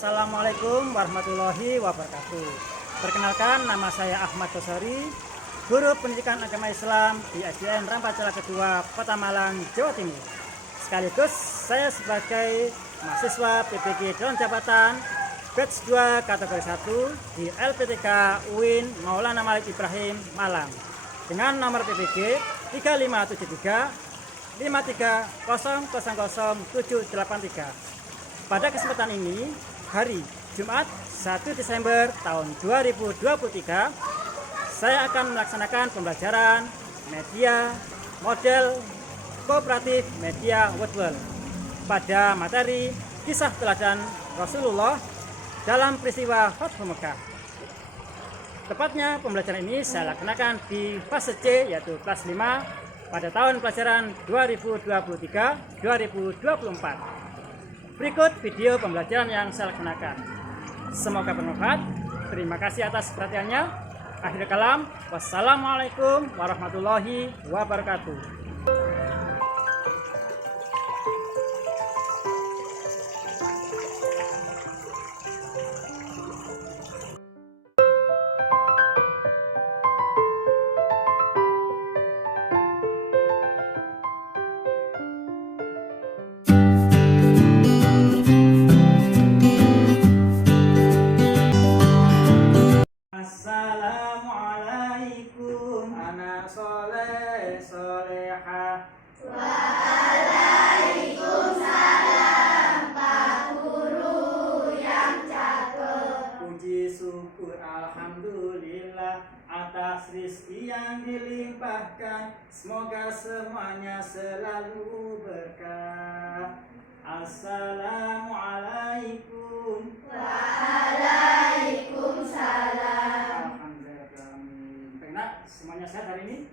Assalamualaikum warahmatullahi wabarakatuh. Perkenalkan, nama saya Ahmad Tosari, Guru Pendidikan Agama Islam di SDN Rampacala Kedua, Kota Malang, Jawa Timur. Sekaligus saya sebagai mahasiswa PPG dalam jabatan batch 2 kategori 1 di LPTK UIN Maulana Malik Ibrahim, Malang, dengan nomor PPG 3573 530000783. Pada kesempatan ini, hari Jumat 1 Desember tahun 2023, saya akan melaksanakan pembelajaran media model kooperatif media Woodwell pada materi kisah teladan Rasulullah dalam peristiwa Fathu Mekah. Tepatnya pembelajaran ini saya laksanakan di fase C, yaitu kelas 5 pada tahun pelajaran 2023-2024. Berikut video pembelajaran yang saya laksanakan. Semoga bermanfaat. Terima kasih atas perhatiannya. Akhir kalam, wassalamualaikum warahmatullahi wabarakatuh. Assalamualaikum anak soleh soleha. Waalaikumsalam Pak Guru yang cakep. Puji syukur alhamdulillah atas rezeki yang dilimpahkan. Semoga semuanya selalu berkah. Assalamualaikum. Waalaikumsalam. Alhamdulillah. Semuanya sehat hari ini?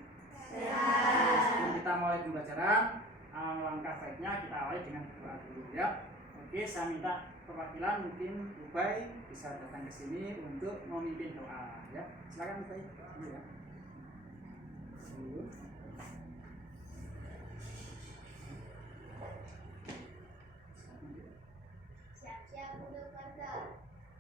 Sehat. Sebelum kita mulai pembelajaran, langkah baiknya kita awali dengan doa dulu ya. Oke, saya minta perwakilan mungkin Ubay bisa datang ke sini untuk memimpin doa ya. Silakan Ubay. Dulu ya. Dulu. Siap-siap untuk kerja.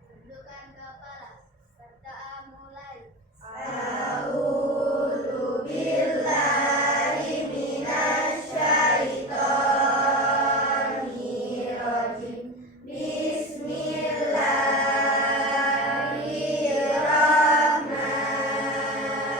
Tundukkan kepala serta mulai. A'udzu billahi minasyaitonir rajim. Bismillahirrahmanirrahim.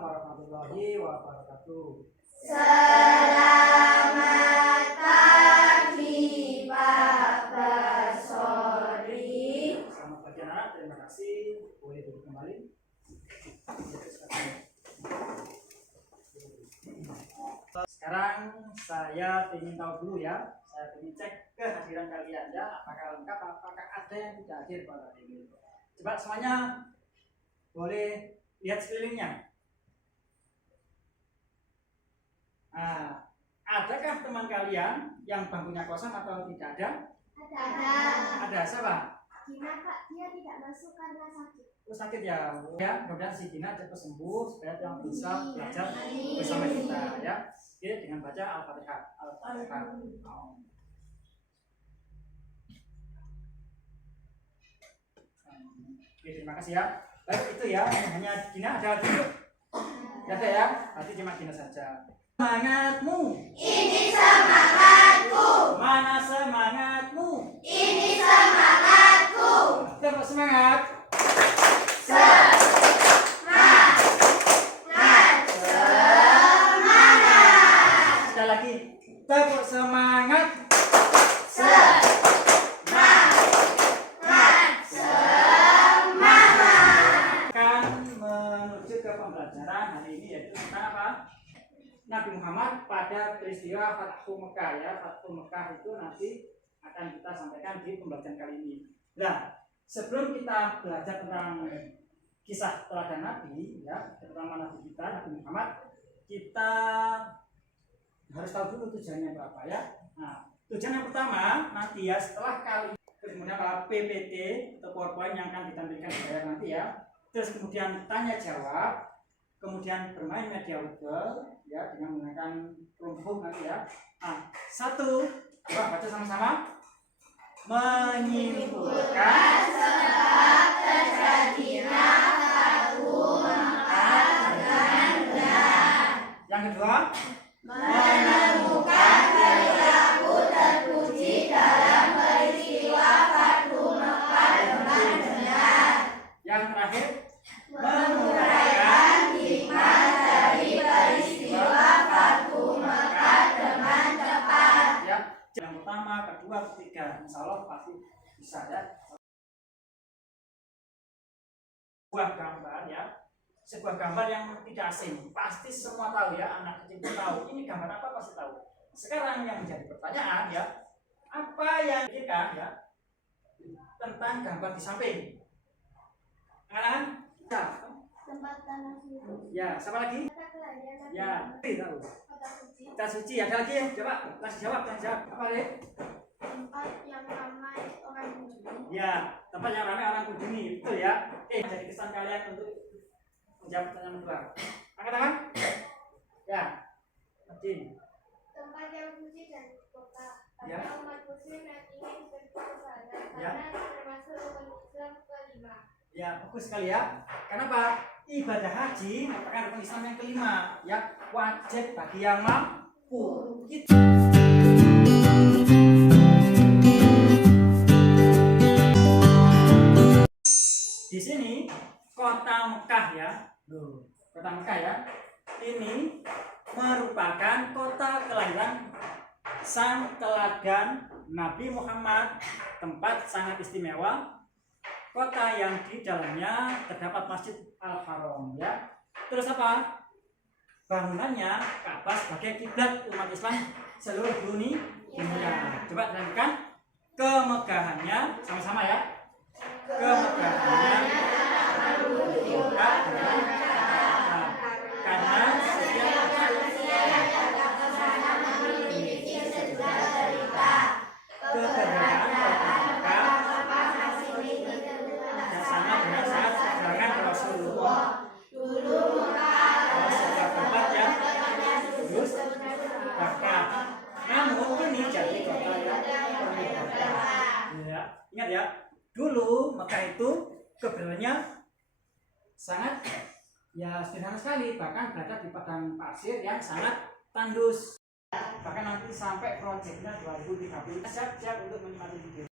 warahmatullahi wabarakatuh. Selamat pagi Pak Basori. Selamat pagi anak, terima kasih. Boleh duduk kembali. Sekarang saya ingin tahu dulu ya, saya ingin cek kehadiran kalian ya, apakah lengkap, apakah ada yang tidak hadir pada hari ini. Coba semuanya boleh lihat sekelilingnya. Nah, adakah teman kalian yang bangkunya kosong atau tidak ada? Ada. Ada, siapa? Gina Kak, dia tidak masuk karena sakit. Oh, sakit ya. Ya, mudah-mudahan si Gina cepat sembuh supaya yang bisa belajar bersama kita ya. Oke, dengan baca Al-Fatihah. Al-Fatihah. Oke, terima kasih ya. Baik, itu ya. Hanya Gina ada lagi. Tidak ada ya. Nanti cuma Gina saja. Semangatmu. Ini semangatku. Mana semangatmu? Ini semangatku. Tepuk semangat. Semangat. Sekali lagi. Tepuk semangat. Akan menuju ke pembelajaran hari ini yaitu tentang apa? Nabi Muhammad pada peristiwa Fathu Mekah ya. Fathu Mekah itu nanti akan kita sampaikan di pembelajaran kali ini. Nah, sebelum kita belajar tentang kisah teladan Nabi ya, terutama Nabi kita Nabi Muhammad, kita harus tahu dulu tujuannya apa ya. Nah, tujuan yang pertama nanti ya setelah kali kemudian apa PPT atau PowerPoint yang akan ditampilkan di layar nanti ya. Terus kemudian tanya jawab, kemudian bermain media webel ya dengan menggunakan Chromebook nanti ya. Nah, satu, coba baca sama-sama. Menyimpulkan Sebab terjadinya Fathu Mekah dengan benar. yang kedua, Menemukan perilaku terpuji dalam peristiwa Fathu Mekah dengan benar. yang terakhir, Menguraikan hikmah dari peristiwa Fathu Mekah dengan tepat. ya yang pertama, kedua, ketiga, insya Allah pasti bisa ya. Sebuah gambar ya, sebuah gambar yang tidak asing, pasti semua tahu ya, anak kecil pun tahu. Ini gambar apa pasti tahu. Sekarang yang menjadi pertanyaan ya, apa yang kita ya tentang gambar di samping? Kan? Tempat tanah suci. Ya, siapa lagi? Kata kelahiran Nabi Ya, Muhammad. tahu. Kota suci. Kita suci, ada lagi ya? Coba, kasih jawab, Apa deh? Tempat yang ramai orang kunjungi. Ya, tempat yang ramai orang kunjungi, betul ya? Oke, jadi kesan kalian untuk menjawab pertanyaan kedua. Angkat tangan. Ya, Martin. Tempat yang suci dan kota. Ya. Pada umat muslim yang ingin berikut ke sana. Ya. Karena termasuk rukun Islam kelima. Ya, bagus sekali ya. Kenapa? Ibadah haji merupakan rukun Islam yang kelima, ya wajib bagi yang mampu. Gitu. Di sini kota Mekah ya, kota Mekah ya. Ini merupakan kota kelahiran sang teladan Nabi Muhammad, tempat sangat istimewa. Kota yang di dalamnya terdapat Masjid Al-Haram ya. Terus apa? Bangunannya Ka'bah sebagai kiblat umat Islam seluruh dunia. Coba lanjutkan. Kemegahannya sama-sama ya. Kemegahannya karena setiap Manusia yang datang ke sana memiliki segala cerita. keberadaan kota Mekah Dan sama dengan saat perjalanan Rasulullah. dulu Mekah Sebuah tempat yang kudus, Mekah. Namun ini jadi kota yang ya, ingat ya, dulu Mekah itu keberadaannya sangat ya sederhana sekali, bahkan berada di padang pasir yang sangat tandus. Bahkan nanti sampai proyeknya 2030 siap-siap untuk menikmati video.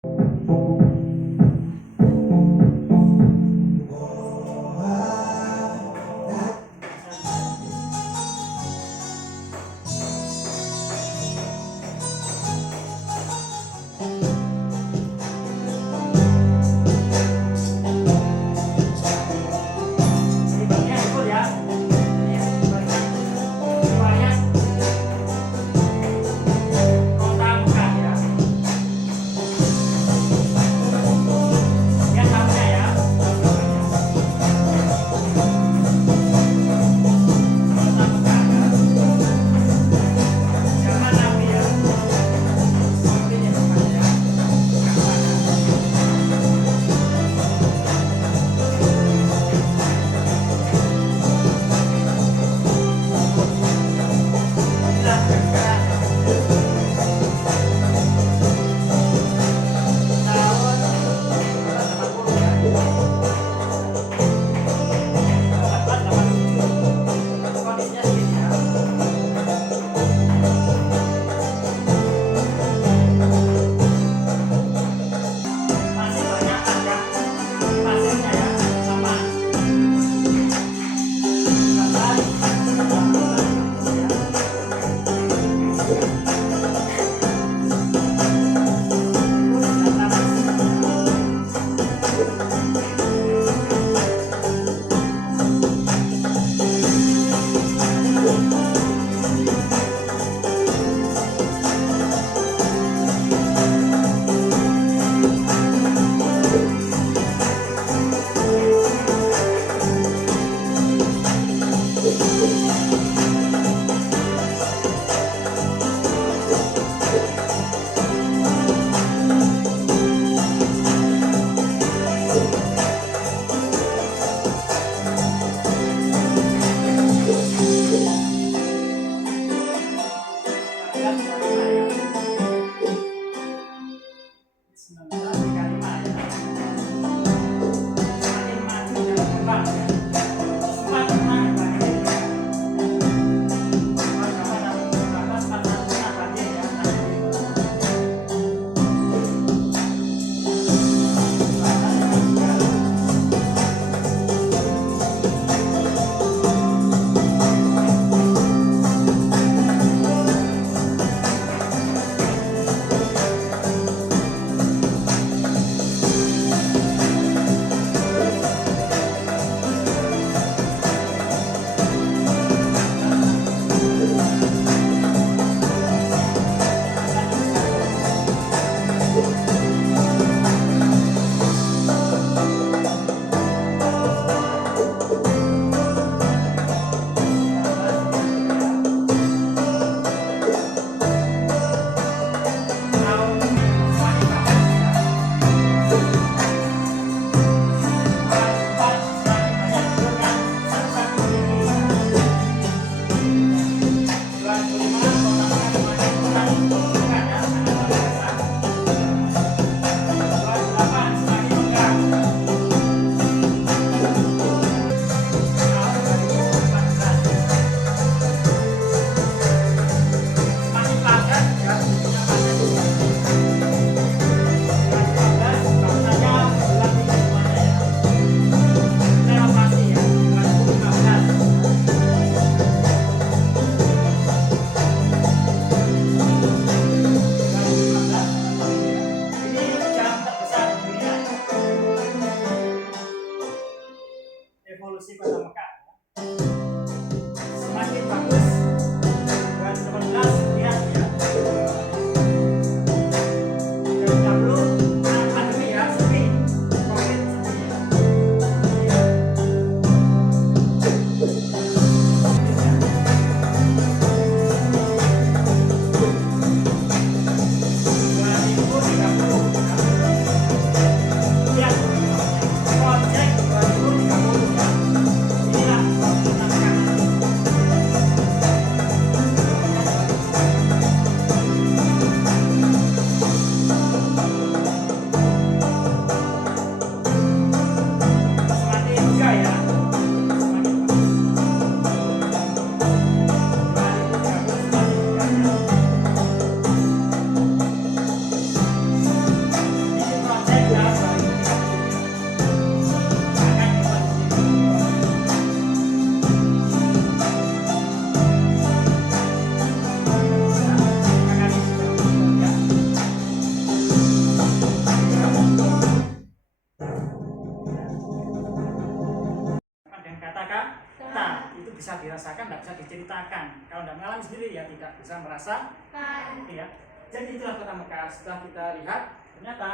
diceritakan. Kalau tidak mengalami sendiri ya tidak bisa merasakan. Ya. Jadi itulah kota Mekah. Setelah kita lihat, ternyata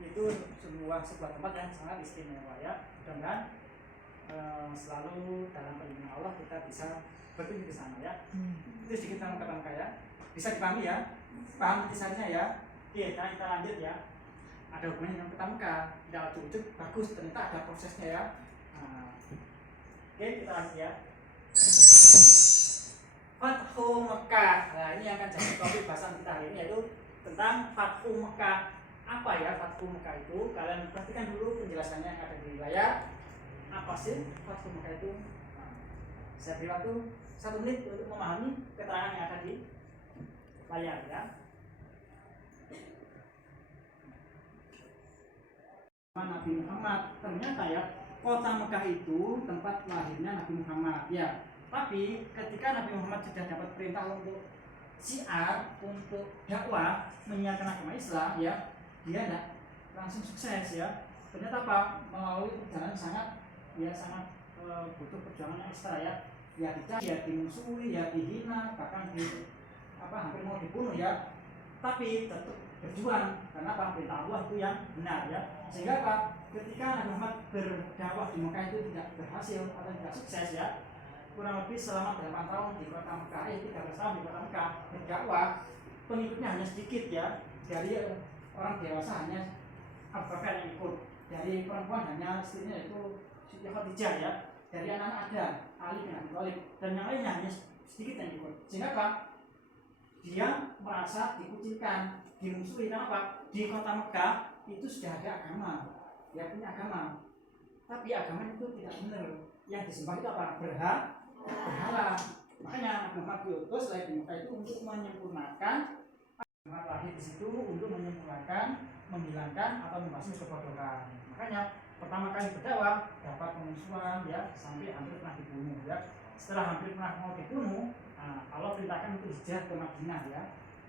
itu sebuah tempat yang sangat istimewa ya. Mudah-mudahan selalu dalam perlindungan Allah kita bisa berkunjung ke sana ya. Itu sedikit tentang kota Mekah ya. Bisa dipahami ya? Paham kisahnya ya? Oke, kita lanjut ya. Ada hubungannya dengan kota Mekah. Tidak ujuk-ujuk bagus, ternyata ada prosesnya ya. Nah, oke, kita lanjut ya. Fathu Mekah. Nah, ini yang akan jadi topik bahasan kita hari ini, yaitu tentang Fathu Mekah. Apa ya Fathu Mekah itu? Kalian perhatikan dulu penjelasannya yang ada di layar. Apa sih Fathu Mekah itu? Nah, saya beri waktu 1 menit untuk memahami keterangan yang ada di layar ya. Nabi Muhammad, ternyata ya kota Mekah itu tempat lahirnya Nabi Muhammad ya. Tapi ketika Nabi Muhammad sudah dapat perintah untuk syiar, untuk dakwah, menyiarkan agama Islam ya, dia tidak langsung sukses ya. Ternyata apa? Melalui perjalanan sangat butuh perjuangan yang ekstra ya. Ya dicari, ya dimusuhi, ya dihina, bahkan hampir mau dibunuh ya. Tapi tetap berjuang karena apa? Perintah Allah itu yang benar ya. Sehingga apa? Ketika Nabi Muhammad berdakwah di Mekah itu tidak berhasil atau tidak sukses ya, kurang lebih selama 8 tahun di kota Mekah, 13 tahun di kota Mekah berdakwah, pengikutnya hanya sedikit ya. Dari orang dewasa hanya Abu Bakar yang ikut, dari perempuan hanya istrinya itu Siti Khadijah ya, dari anak-anak ada Ali bin Abi Thalib, dan yang lainnya hanya sedikit yang ikut. Sehingga apa? Dia merasa dikucilkan, dimusuhi. Kenapa? Di kota Mekah itu sudah ada agama, dia punya agama, tapi agama itu tidak benar. Yang disembah itu apa? Berhala. Makanya Nabi Muhammad diutus lahir di Mekah itu untuk menyempurnakan. Muhammad lahir di situ untuk menyempurnakan, menghilangkan atau membasmi kebodohan. Makanya pertama kali berdakwah dapat pemusuhan ya, sampai hampir pernah dibunuh ya. Setelah hampir pernah mau dibunuh, Allah perintahkan untuk hijrah ke Madinah ya.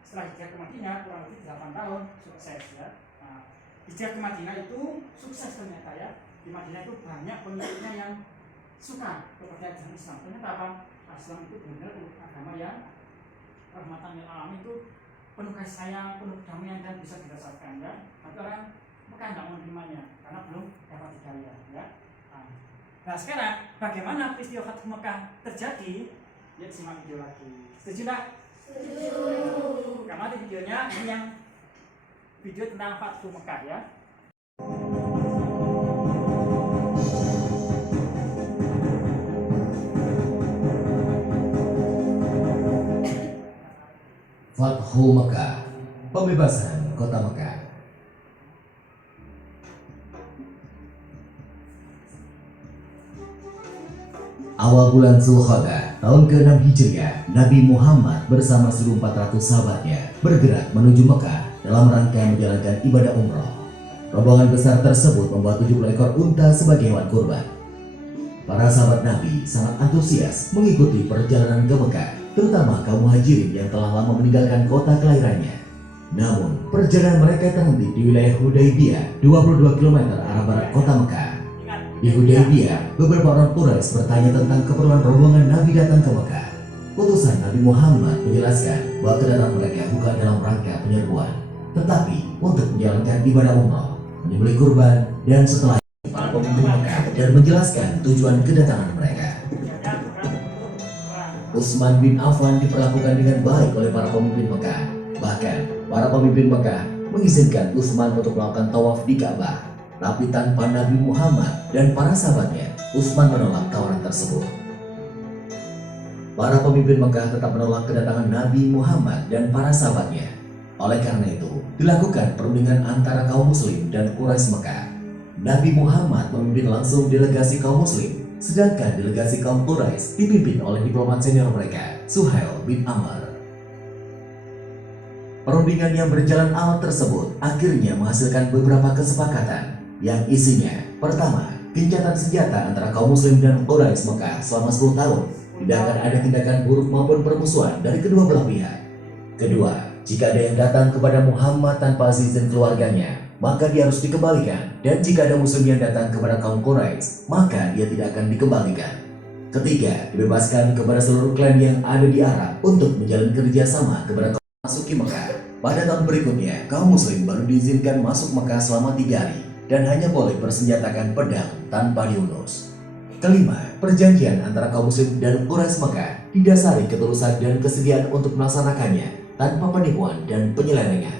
Setelah hijrah ke Madinah kurang lebih 8 tahun sukses ya. Hijrah ke Madinah itu sukses ternyata ya. Di Madinah itu banyak pengikutnya yang suka kepada ajaran Islam. Ternyata apa? Islam itu benar agama yang rahmatan lil alamin, itu penuh kasih sayang, penuh kedamaian dan bisa dirasakan ya. Tapi orang Mekah tidak menerimanya karena belum dapat hidayah ya. Nah sekarang bagaimana peristiwa Fathu Mekah terjadi? Ya simak video lagi. Setuju tak? Setuju. Karena di videonya ini yang video tentang Fathu Mekah ya. Fathu Mekah, pembebasan kota Mekah. Awal bulan Zulqa'dah tahun ke-6 Hijriah, Nabi Muhammad bersama 1.400 sahabatnya bergerak menuju Mekah dalam rangka menjalankan ibadah umroh. Rombongan besar tersebut membawa 70 ekor unta sebagai hewan kurban. Para sahabat Nabi sangat antusias mengikuti perjalanan ke Mekah, terutama kaum muhajirin yang telah lama meninggalkan kota kelahirannya. Namun, perjalanan mereka terhenti di wilayah Hudaybiyah, 22 km arah barat kota Mekah. Di Hudaybiyah, beberapa orang Quraisy bertanya tentang keperluan rombongan Nabi datang ke Mekah. Utusan Nabi Muhammad menjelaskan bahwa kedatangan mereka bukan dalam rangka penyerbuan, tetapi untuk menjalankan ibadah umroh, menyembelih kurban, dan setelah para pemimpin Mekah dan menjelaskan tujuan kedatangan mereka. Utsman bin Affan diperlakukan dengan baik oleh para pemimpin Mekah. Bahkan, para pemimpin Mekah mengizinkan Utsman untuk melakukan tawaf di Ka'bah. Tapi tanpa Nabi Muhammad dan para sahabatnya, Utsman menolak tawaran tersebut. Para pemimpin Mekah tetap menolak kedatangan Nabi Muhammad dan para sahabatnya. Oleh karena itu, dilakukan perundingan antara kaum muslim dan Quraisy Mekah. Nabi Muhammad memimpin langsung delegasi kaum muslim, sedangkan delegasi kaum Quraisy dipimpin oleh diplomat senior mereka, Suhail bin Amr. Perundingan yang berjalan alot tersebut akhirnya menghasilkan beberapa kesepakatan yang isinya, pertama, gencatan senjata antara kaum muslim dan Quraisy Mekah selama 10 tahun. Tidak akan ada tindakan buruk maupun permusuhan dari kedua belah pihak. Kedua, jika ada yang datang kepada Muhammad tanpa izin keluarganya, maka dia harus dikembalikan. Dan jika ada muslim yang datang kepada kaum Quraisy, maka dia tidak akan dikembalikan. Ketiga, dibebaskan kepada seluruh klan yang ada di Arab untuk menjalin kerjasama kepada kaum masuki Mekah. Pada tahun berikutnya, kaum muslim baru diizinkan masuk Mekah selama 3 hari dan hanya boleh bersenjatakan pedang tanpa diunus. Kelima, perjanjian antara kaum muslim dan Quraisy Mekah didasari ketulusan dan kesediaan untuk melaksanakannya tanpa penipuan dan penyelewengan.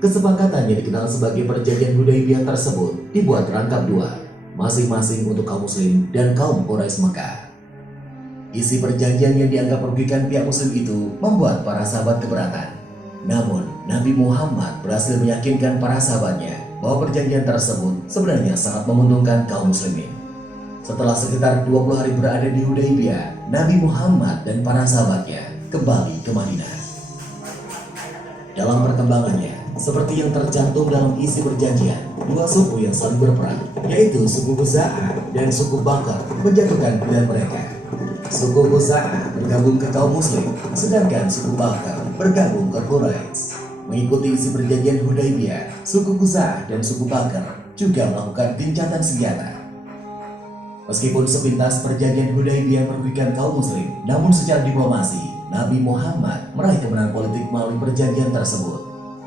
Kesepakatan yang dikenal sebagai perjanjian Hudaybiyah tersebut dibuat rangkap 2, masing-masing untuk kaum muslim dan kaum Quraisy Mekah. Isi perjanjian yang dianggap merugikan pihak muslim itu membuat para sahabat keberatan. Namun, Nabi Muhammad berhasil meyakinkan para sahabatnya bahwa perjanjian tersebut sebenarnya sangat menguntungkan kaum muslimin. Setelah sekitar 20 hari berada di Hudaybiyah, Nabi Muhammad dan para sahabatnya kembali ke Madinah. Dalam perkembangannya, seperti yang tercantum dalam isi perjanjian, 2 suku yang saling berperang, yaitu suku Khuza'ah dan suku Bakar, menjatuhkan pilihan mereka. Suku Khuza'ah bergabung ke kaum muslim, sedangkan suku Bakar bergabung ke Quraisy. Mengikuti isi perjanjian Hudaybiyah, suku Khuza'ah dan suku Bakar juga melakukan gencatan senjata. Meskipun sepintas perjanjian Hudaybiyah merugikan kaum muslim, namun secara diplomasi, Nabi Muhammad meraih kemenangan politik melalui perjanjian tersebut.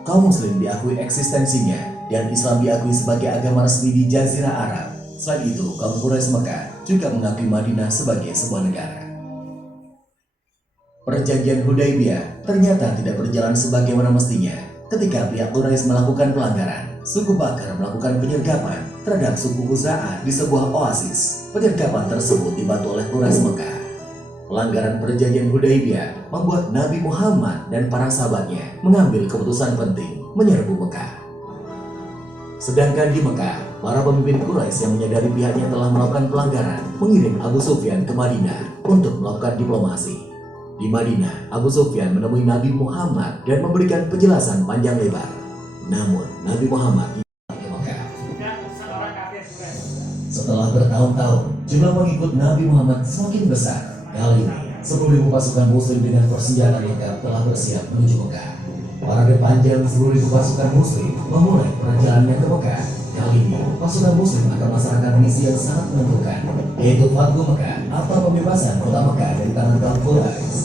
Kaum muslim diakui eksistensinya dan Islam diakui sebagai agama resmi di Jazirah Arab. Selain itu, kaum Quraisy Mekah juga mengakui Madinah sebagai sebuah negara. Perjanjian Hudaybiyah ternyata tidak berjalan sebagaimana mestinya. Ketika pihak Quraisy melakukan pelanggaran, suku Bakar melakukan penyergapan terhadap suku Khuza'ah di sebuah oasis. Penyergapan tersebut dibantu oleh Quraisy Mekah. Pelanggaran perjanjian Hudaybiyah membuat Nabi Muhammad dan para sahabatnya mengambil keputusan penting menyerbu Mekah. Sedangkan di Mekah, para pemimpin Quraisy yang menyadari pihaknya telah melakukan pelanggaran mengirim Abu Sufyan ke Madinah untuk melakukan diplomasi. Di Madinah, Abu Sufyan menemui Nabi Muhammad dan memberikan penjelasan panjang lebar. Namun, Nabi Muhammad tidak ke Mekah. Setelah bertahun-tahun, jumlah pengikut Nabi Muhammad semakin besar. Kali ini, 10.000 pasukan muslim dengan persenjataan lengkap telah bersiap menuju Mekah. Parade panjang 10.000 pasukan muslim memulai perjalanannya ke Mekah. Kali ini, pasukan muslim akan melaksanakan misi yang sangat menentukan, yaitu Fathu Mekah atau pembebasan kota Mekah dari tangan kaum Quraisy.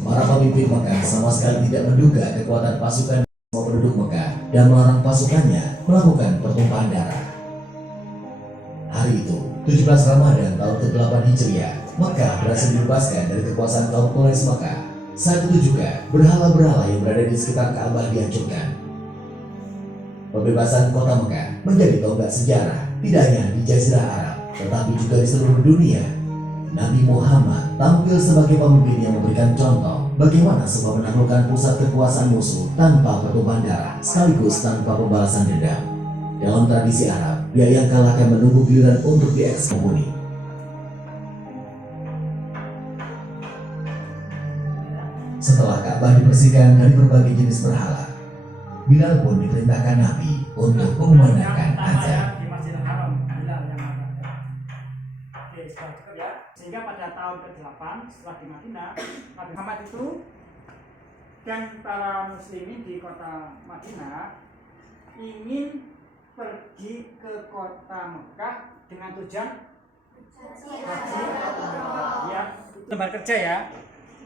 Para pemimpin Mekah sama sekali tidak menduga kekuatan pasukan penduduk Mekah dan melarang pasukannya melakukan pertumpahan darah. Hari itu, 17 Ramadan tahun ke-8 Hijriah, Mekah berhasil dibebaskan dari kekuasaan kaum Quraisy Mekah. Saat itu juga, berhala-berhala yang berada di sekitar Ka'bah dihancurkan. Pembebasan kota Mekah menjadi tonggak sejarah, tidak hanya di Jazirah Arab, tetapi juga di seluruh dunia. Nabi Muhammad tampil sebagai pemimpin yang memberikan contoh bagaimana sebuah menaklukkan pusat kekuasaan musuh tanpa pertumpahan darah, sekaligus tanpa pembalasan dendam. Dalam tradisi Arab, dia yang kalah akan menunggu giliran untuk diekskomunikasi. Setelah Ka'bah dibersihkan dari berbagai jenis berhala, Bilal pun diperintahkan Nabi untuk mengumandangkan azan. Di Masjidil Haram, Bilal yang mana? Oke, sudah cukup ya. Sehingga pada tahun ke-8 setelah di Madinah, Nabi Muhammad itu dan para muslimin di kota Madinah ingin pergi ke kota Mekah dengan tujuan haji atau umrah. Ya, lembar kerja ya.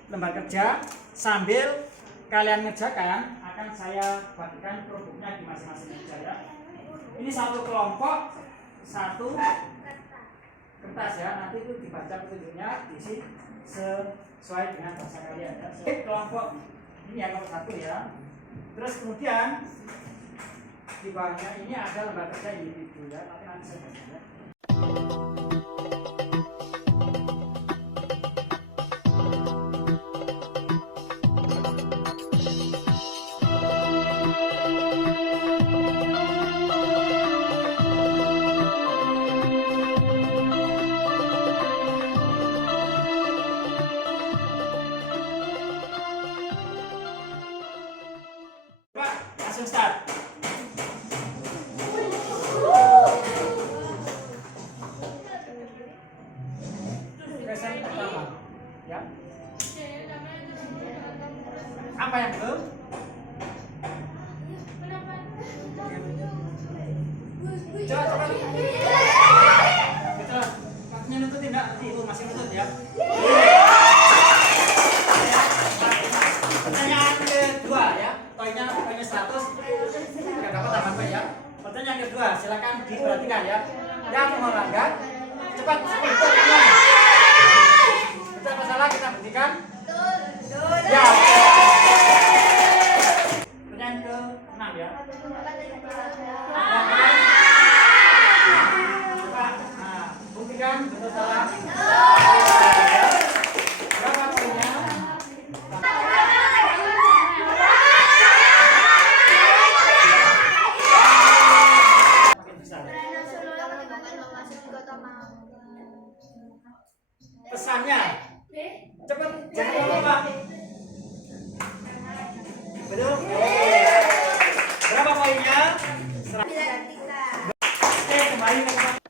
Lembar kerja sambil kalian ngerjakan akan saya bagikan produknya di masing-masing meja ya. Ini satu kelompok, satu kertas ya. Nanti itu dibaca petunjuknya, diisi sesuai dengan bahasa kalian ya. Kelompok ini ya, kelompok satu ya. Terus kemudian di bawahnya ini ada lembar kerja individu ya. Nanti saya baca ya. Langsung start. Question pertama, ya. Apa yang belum? Coba. Kita waktunya nutut tidak? Masih nutut. Buktikan. Betul. Ya. Pertanyaan ke-6 ya. Coba, buktikan betul salah. Berapa poinnya? Makin besar. Pesannya cepat, jangan lupa. Betul? Berapa poinnya? Oke, kembali ke tempat.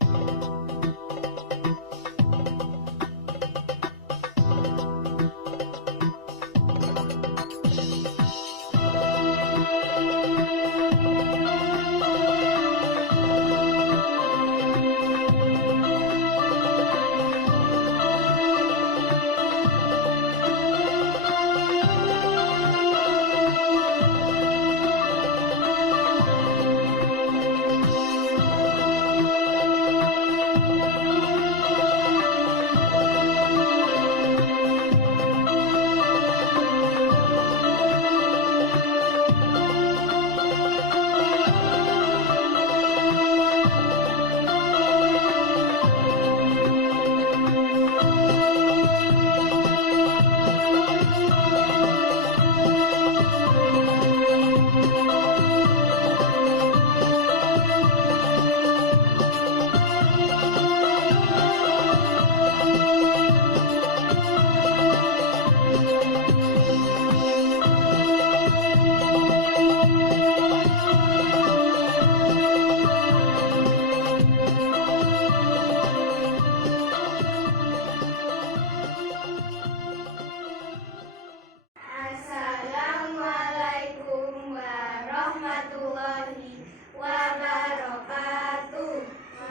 Assalamualaikum warahmatullahi wabarakatuh.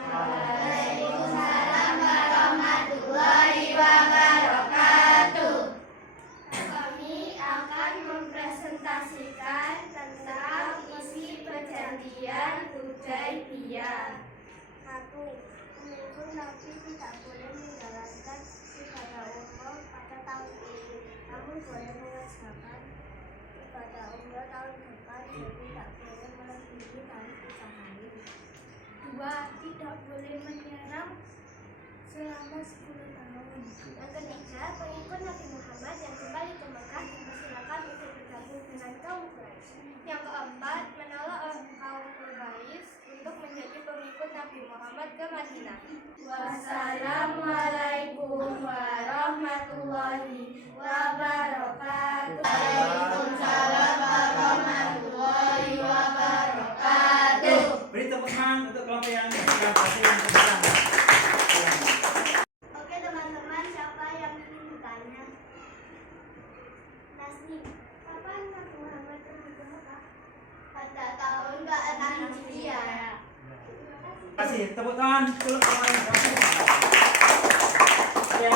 Waalaikumsalam warahmatullahi wabarakatuh. Kami akan mempresentasikan tentang isi perjanjian Hudaybiyah. 1. Pengikut Nabi tidak boleh menjalankan ibadah umroh pada tahun ini, namun boleh mengerjakan ibadah umroh tahun depan, jadi tidak boleh melebihi tarif usahain. 2. Tidak boleh menyerang selama 10 tahun. Yang ketiga, pengikut Nabi Muhammad yang kembali ke Mekah dipersilakan untuk bergabung dengan kaum Quraisy. Yang keempat, menolak kaum Quraisy untuk menjadi pengikut Nabi Muhammad ke Madinah. Wassalamualaikum warahmatullahi wabarakatuh. Waalaikumsalam warahmatullahi wabarakatuh. Beri tepuk tangan untuk kelompok yang berhasil yang kebetulan. Oke teman-teman, siapa yang ingin bertanya? Nasni, kapan Nabi Muhammad pergi ke Mekah? Pada tahun ke-6 Hijriah. Terima kasih. Tepuk tangan untuk kelompok yang berhasil. Ya.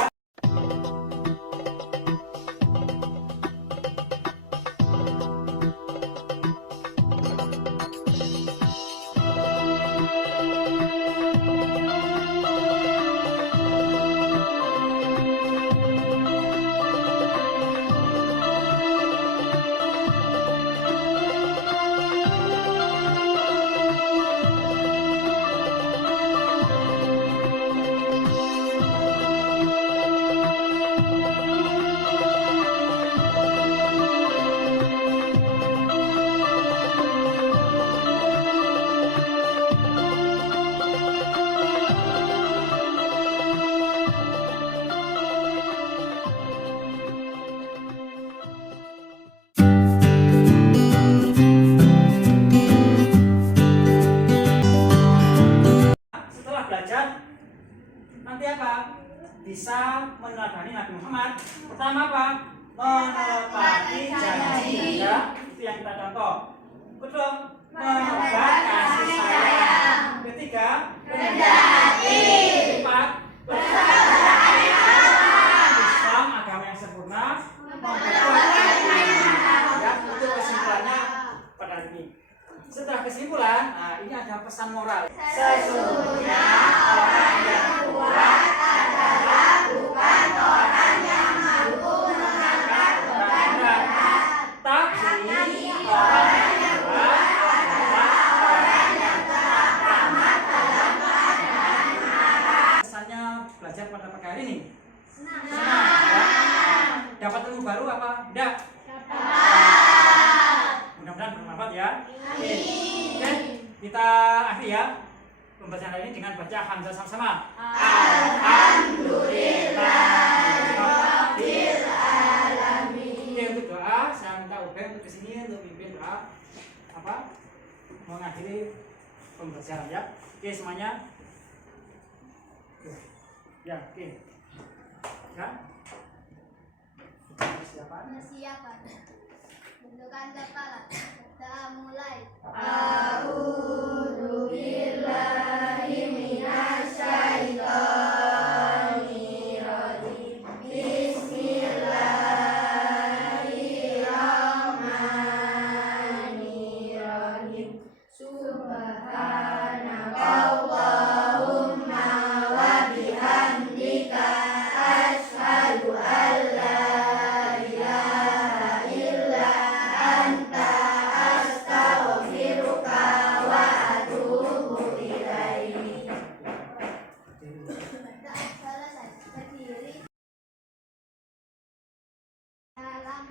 Setelah belajar, nanti apa? Bisa meneladani Nabi Muhammad. Pertama apa? Menepati janji. Ya, itu yang kita contoh. Kedua, menebar kasih sayang. Ketiga, rendah hati. Keempat, Islam agama yang sempurna. Ya, itu kesimpulannya pada hari ini. Setelah kesimpulan, nah ini ada pesan moral. Sesungguhnya orang yang kuat adalah bukan orang yang mampu ilmu baru apa? Tidak? Mudah-mudahan bermanfaat ya. Oke, kita akhiri ya pembacaan ini dengan baca hamzah sama-sama. Alhamdulillahirabbil alamin. Oke, untuk doa saya minta Ubay untuk kesini untuk pimpin doa apa? Mengakhiri pembacaan ya. Oke semuanya. Ya, oke. Ya. Persiapan. Persiapan. Bentukan kepala. Kita mulai. A'udzu billahi minasyaitonir rajim. Bismillahirrahmanirrahim. Subhanakallahumma wa bihamdika asyhadu an la ilaha illa anta astaghfiruka wa atubu ilaik. Selesai. Berdiri. Dalam